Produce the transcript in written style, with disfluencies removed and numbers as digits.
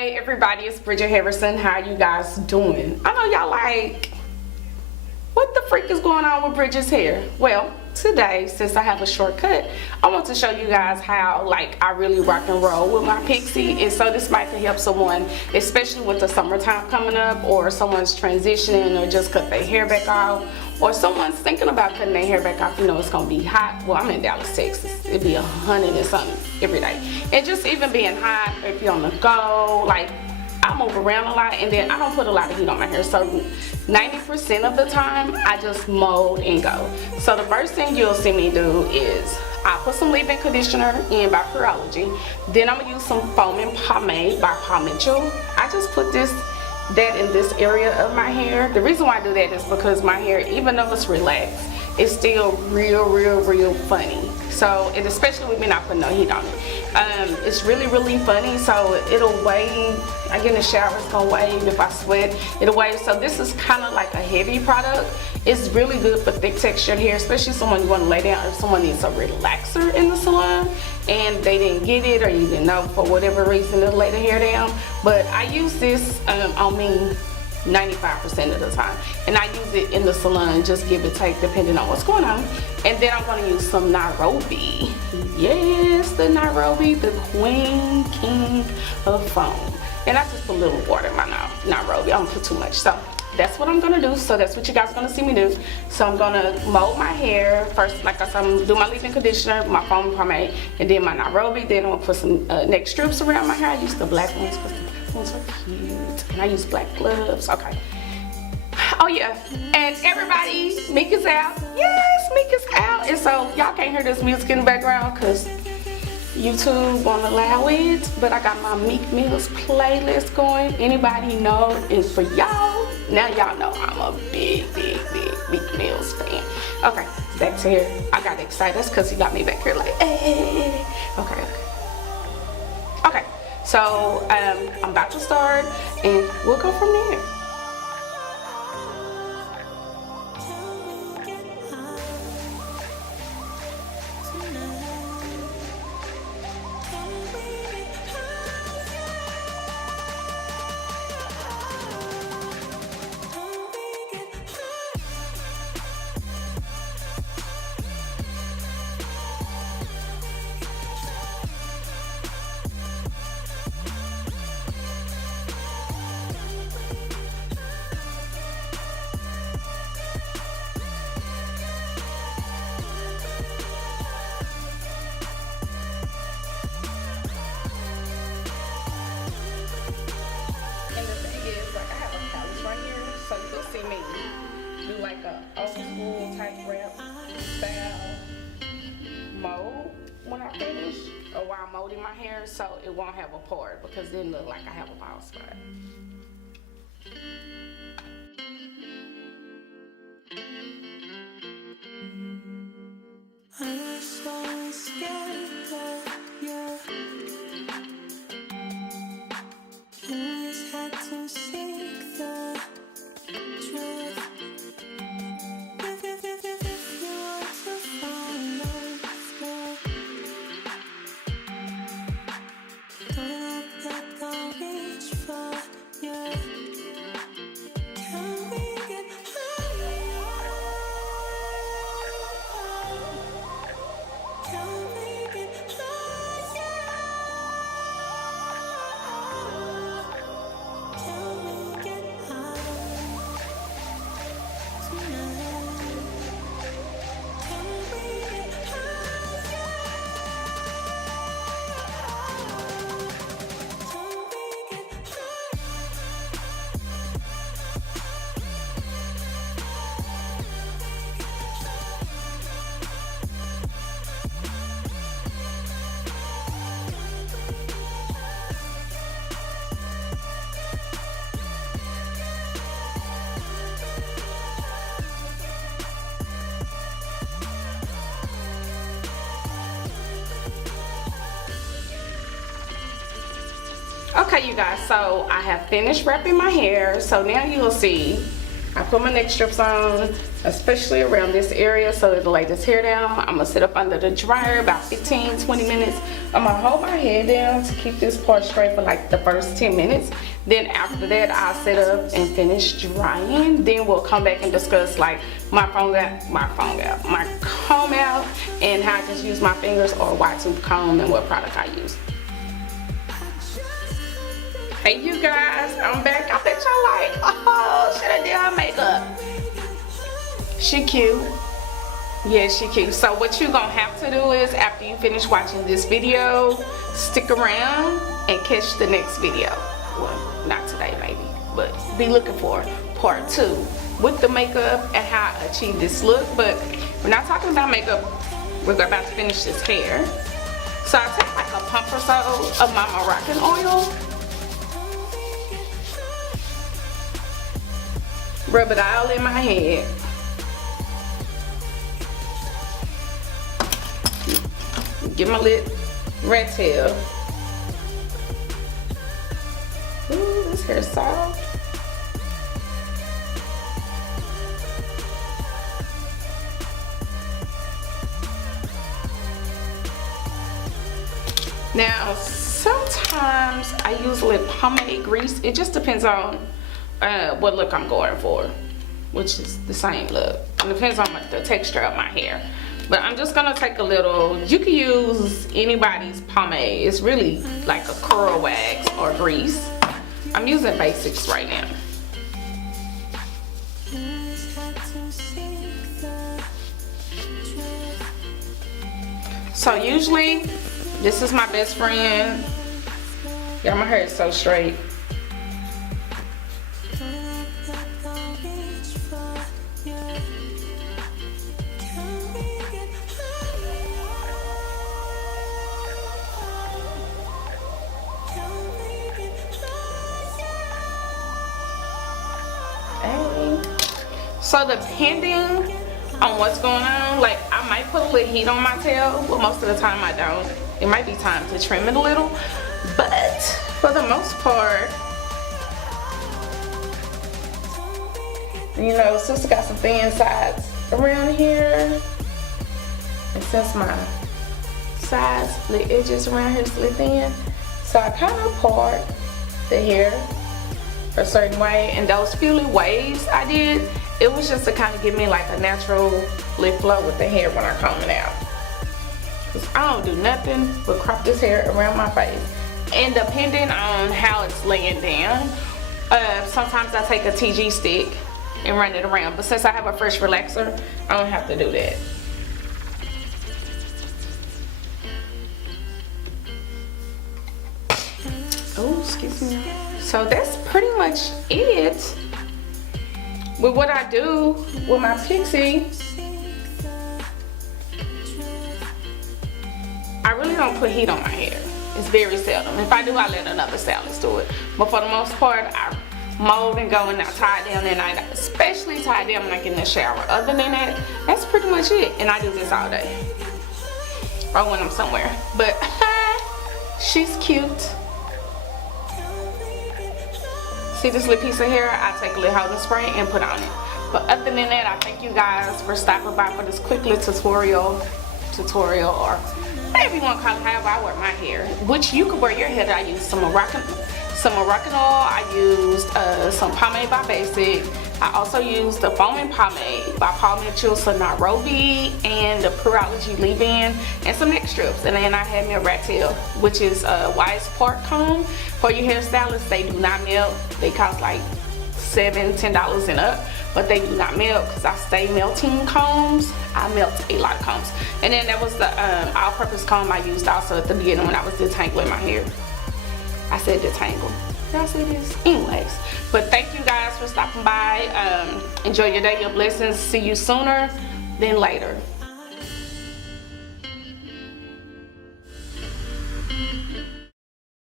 Hey everybody, it's Bridget Harrison. How you guys doing? I know y'all like, what the freak is going on with Bridget's hair? Well, today, since I have a shortcut, I want to show you guys how I really rock and roll with my Pixie. And so this might help someone, especially with the summertime coming up, or someone's transitioning or just cut their hair back off, or someone's thinking about cutting their hair back off. You know it's gonna be hot. Well, I'm in Dallas, Texas. It'd be 100 and something every day. And just even being hot, if you're on the go, I move around a lot, and then I don't put a lot of heat on my hair. So 90% of the time, I just mold and go. So the first thing you'll see me do is I put some leave-in conditioner in by Curology. Then I'm gonna use some foaming pomade by Pomade. I just put that in this area of my hair. The reason why I do that is because my hair, even though it's relaxed, it's still real funny. So, and especially with me not putting no heat on it. It's really funny, so it'll wave. I get in the shower, it's gonna wave. If I sweat, it'll wave. So this is kind of like a heavy product. It's really good for thick textured hair, especially someone you want to lay down, if someone needs a relaxer in the salon and they didn't get it, or you didn't know for whatever reason to lay the hair down. But I use this on me 95% of the time, and I use it in the salon, just give it take depending on what's going on. And then I'm going to use some Nairobi. Yes, the Nairobi, the king of foam. And I just put a little water in my Nairobi. I don't put too much. So that's what I'm gonna do. So that's what you guys are gonna see me do. So I'm gonna mold my hair first. Like I said, I'm gonna do my leave-in conditioner, my foam pomade, and then my Nairobi. Then I'm gonna put some neck strips around my hair. I use the black ones because the black ones are cute. And I use black gloves. Okay. Oh yeah, and everybody, Meek is out. Yes, Meek is out. And so y'all can't hear this music in the background because YouTube won't allow it, but I got my Meek Mills playlist going. Anybody know? And for y'all, now y'all know I'm a big Meek Mills fan. Okay, back to here. I got excited. That's because he got me back here like, hey. Okay. So I'm about to start, and we'll go from there. Like a old school type wrap style mold when I finish, or while I'm molding my hair, so it won't have a part, because then it look like I have a bald spot. I'm so scared of you. Always had to seek the truth. Okay, you guys, so I have finished wrapping my hair. So now you'll see I put my neck strips on, especially around this area, so it'll lay this hair down. I'm gonna sit up under the dryer about 15-20 minutes. I'm gonna hold my head down to keep this part straight for like the first 10 minutes. Then after that, I'll sit up and finish drying. Then we'll come back and discuss like my comb out, and how I just use my fingers or wide tooth comb and what product I use. Hey you guys, I'm back. I bet y'all like, oh, should I do her makeup? She cute. Yeah, she cute. So what you gonna have to do is, after you finish watching this video, stick around and catch the next video. Well, not today maybe, but be looking for part 2 with the makeup and how I achieve this look. But we're not talking about makeup. We're about to finish this hair. So I take like a pump or so of my Moroccan oil. Rub it all in my head. Get my lip rat tail. Ooh, this hair's soft. Now, sometimes I use a little pomade grease. It just depends on what look I'm going for, which is the same look. It depends on the texture of my hair. But I'm just gonna take a little, you can use anybody's pomade. It's really like a curl wax or grease. I'm using basics right now. So usually, this is my best friend. Yeah, my hair is so straight. So depending on what's going on, like I might put a little heat on my tail, but most of the time I don't. It might be time to trim it a little, but for the most part, you know, sister got some thin sides around here, and since my sides, the edges around here is really thin, so I kind of part the hair a certain way, and those few little waves I did, it was just to kind of give me like a natural lip flow with the hair when I comb it out. Cause I don't do nothing but crop this hair around my face. And depending on how it's laying down, sometimes I take a TG stick and run it around. But since I have a fresh relaxer, I don't have to do that. Oh, excuse me. So that's pretty much it. With what I do with my Pixie, I really don't put heat on my hair. It's very seldom. If I do, I let another stylist do it. But for the most part, I mold and go and I tie it down at night, especially tie it down when I get in the shower. Other than that, that's pretty much it. And I do this all day. Or when I'm somewhere. But she's cute. See this little piece of hair? I take a little holding spray and put on it. But other than that, I thank you guys for stopping by for this quick little tutorial, or whatever you want to call it, however I wear my hair. Which you could wear your hair. I used some Moroccan oil. I used some Pomade by Basic. I also used the Foaming Pomade by Pomade Nairobi and the Purology leave-in and some neck strips. And then I had me a rat tail, which is a wise part comb. For your hairstylists, they do not melt. They cost like $7-10 and up, but they do not melt because I stay melting combs. I melt a lot of combs. And then there was the all-purpose comb I used also at the beginning when I was detangling my hair. I said detangle. Did I say this? Anyways, but thank you guys for stopping by. Enjoy your day, your blessings. See you sooner than later.